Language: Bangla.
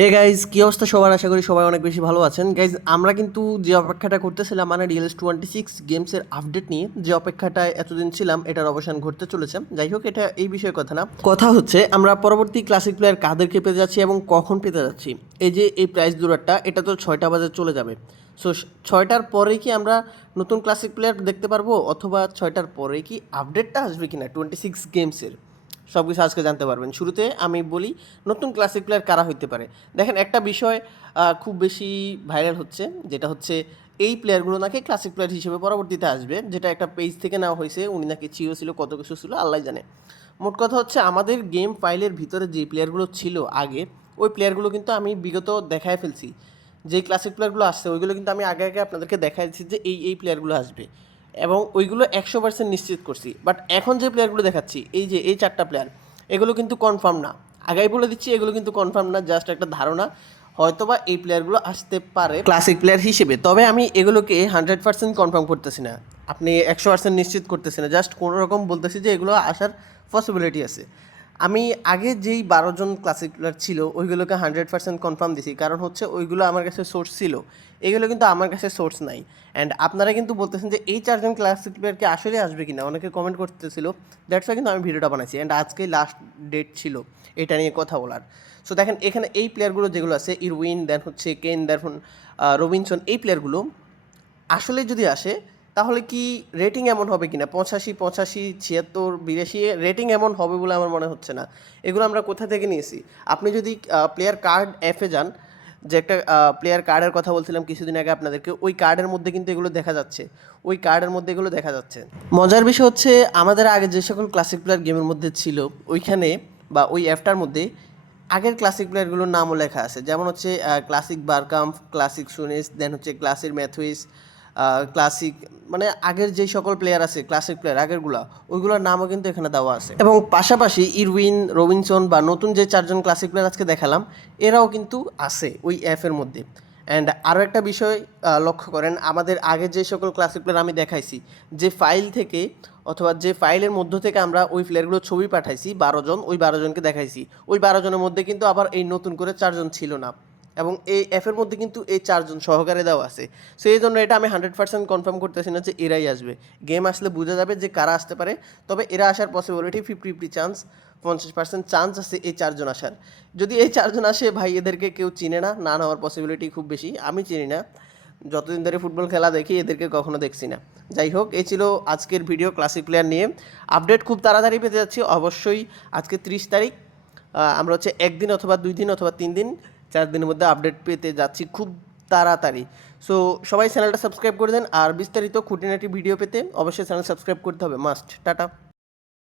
হে গাইজ কী অবস্থা সবার? আশা করি সবাই অনেক বেশি ভালো আছেন। গাইজ আমরা কিন্তু যে অপেক্ষাটা করতেছিলাম মানে ডিএলএস টোয়েন্টি সিক্স গেমসের আপডেট নিয়ে, যে অপেক্ষাটায় এতদিন ছিলাম, এটার অবসান ঘটতে চলেছে। যাই হোক, এটা এই বিষয়ে কথা না। কথা হচ্ছে, আমরা পরবর্তী ক্লাসিক প্লেয়ার কাদেরকে পেতে যাচ্ছি এবং কখন পেতে যাচ্ছি? এই যে, এই প্রাইস দূরটা এটা তো ছয়টা বাজে চলে যাবে। সো ছয়টার পরে কি আমরা নতুন ক্লাসিক প্লেয়ার দেখতে পারব? অথবা ছয়টার পরে কি আপডেটটা আসবে কিনা? টোয়েন্টি সিক্স গেমসের সব কিছু আজকে জানতে পারবেন। শুরুতে আমি বলি, নতুন ক্লাসিক প্লেয়ার কারা হইতে পারে? দেখেন, একটা বিষয় খুব বেশি ভাইরাল হচ্ছে, যেটা হচ্ছে এই প্লেয়ারগুলো নাকি ক্লাসিক প্লেয়ার হিসেবে পরবর্তীতে আসবে, যেটা একটা পেজ থেকে নেওয়া হয়েছে, উনি নাকি চিও ছিল, কত কিছু ছিল আল্লাহ জানে। মোট কথা হচ্ছে, আমাদের গেম ফাইলের ভিতরে যে প্লেয়ারগুলো ছিল আগে, ওই প্লেয়ারগুলো কিন্তু আমি বিগত দেখায় ফেলছি। যে ক্লাসিক প্লেয়ারগুলো আসছে, ওইগুলো কিন্তু আমি আগে আগে আপনাদেরকে দেখাচ্ছি যে এই এই প্লেয়ারগুলো আসবে। এবং ওইগুলো একশো পার্সেন্ট নিশ্চিত করছি। বাট এখন যে প্লেয়ারগুলো দেখাচ্ছি, এই যে, এই চারটা প্লেয়ার এগুলো কিন্তু কনফার্ম না। আগেই বলে দিচ্ছি, এগুলো কিন্তু কনফার্ম না জাস্ট একটা ধারণা। হয়তোবা এই প্লেয়ারগুলো আসতে পারে। ক্লাসিক প্লেয়ার হিসেবে। তবে আমি এগুলোকে হান্ড্রেড পার্সেন্ট কনফার্ম করতেছি না। আপনি একশো পার্সেন্ট নিশ্চিত করতেছি না। জাস্ট কোনো রকম বলতেছি যে, এগুলো আসার পসিবিলিটি আছে। আমি আগে যেই বারো জন ক্লাসিক প্লেয়ার ছিল, ওইগুলোকে হান্ড্রেড পার্সেন্ট কনফার্ম দিছি। কারণ হচ্ছে ওইগুলো আমার কাছে সোর্স ছিল। এগুলো কিন্তু আমার কাছে সোর্স নাই। অ্যান্ড আপনারা কিন্তু বলতেছেন যে, এই চারজন ক্লাসিক প্লেয়ারকে আসলে আসবে কিনা? অনেকে কমেন্ট করতেছিল। দ্যাটস কিন্তু আমি ভিডিওটা বানাইছি। অ্যান্ড আজকে লাস্ট ডেট ছিল। এটা নিয়ে কথা বলার। সো দেখেন, এখানে এই প্লেয়ারগুলো যেগুলো আছে, ইরউইন দেন হচ্ছে কেন দেন রবিনসন, এই প্লেয়ারগুলো আসলে যদি আসে তাহলে কি রেটিং এমন হবে কিনা? পঁচাশি পঁচাশি, ছিয়াত্তর, বিরাশি রেটিং এমন হবে বলে আমার মনে হচ্ছে না। এগুলো আমরা কোথা থেকে নিয়েছি? আপনি যদি প্লেয়ার কার্ড অ্যাপে যান, যে একটা প্লেয়ার কার্ডের কথা বলছিলাম কিছুদিন আগে আপনাদেরকে, ওই কার্ডের মধ্যে কিন্তু এগুলো দেখা যাচ্ছে। ওই কার্ডের মধ্যে এগুলো দেখা যাচ্ছে। মজার বিষয় হচ্ছে, আমাদের আগে যে সকল ক্লাসিক প্লেয়ার গেমের মধ্যে ছিল, ওইখানে বা ওই অ্যাপটার মধ্যে আগের ক্লাসিক প্লেয়ারগুলোর নামও লেখা আছে। যেমন হচ্ছে ক্লাসিক বারকাম্প ক্লাসিক সুনিস দেন হচ্ছে ক্লাসিক ম্যাথুইস ক্লাসিক মানে আগের যেই সকল প্লেয়ার আছে ক্লাসিক প্লেয়ার আগেরগুলা, ওইগুলোর নামও কিন্তু এখানে দেওয়া আছে। এবং পাশাপাশি ইরউইন, রবিনসন বা নতুন যে চারজন ক্লাসিক প্লেয়ার আজকে দেখালাম, এরাও কিন্তু আছে ওই অ্যাপের মধ্যে। অ্যান্ড আরও একটা বিষয় লক্ষ্য করেন, আমাদের আগে যে সকল ক্লাসিক প্লেয়ার আমি দেখাইছি, যে ফাইল থেকে অথবা যে ফাইলের মধ্য থেকে আমরা ওই প্লেয়ারগুলোর ছবি পাঠাইছি, বারো জন, ওই বারো জনকে দেখাইছি। ওই বারো জনের মধ্যে কিন্তু আবার এই নতুন করে চারজন ছিল না। এবং এই অ্যাপের মধ্যে কিন্তু এই চারজন সহকারে দেওয়া আছে। সো এই জন্য এটা আমি হান্ড্রেড পার্সেন্ট কনফার্ম করতেছি না যে এরাই আসবে। গেম আসলে বোঝা যাবে যে কারা আসতে পারে, তবে এরা আসার পসিবিলিটি ফিফটি ফিফটি চান্স পঞ্চাশ পার্সেন্ট চান্স আছে এই চারজন আসার। যদি এই চারজন আসে, ভাই, এদেরকে কেউ চিনে না না নেওয়ার পসিবিলিটি খুব বেশি, আমি চিনি না। যতদিন ধরে ফুটবল খেলা দেখি, এদেরকে কখনো দেখছি না। যাই হোক, এই ছিল আজকের ভিডিও ক্লাসিক প্লেয়ার নিয়ে। আপডেট খুব তাড়াতাড়ি পেতে যাচ্ছি, অবশ্যই আজকে ত্রিশ তারিখ আমরা হচ্ছে একদিন অথবা দুই দিন অথবা তিন দিন চার দিনের মধ্যে আপডেট পেতে যাচ্ছি খুব তাড়াতাড়ি। সো সবাই চ্যানেলটা সাবস্ক্রাইব করে দেন আর বিস্তারিত খুঁটিনাটি ভিডিও পেতে অবশ্যই চ্যানেল সাবস্ক্রাইব করতে হবে। Must tata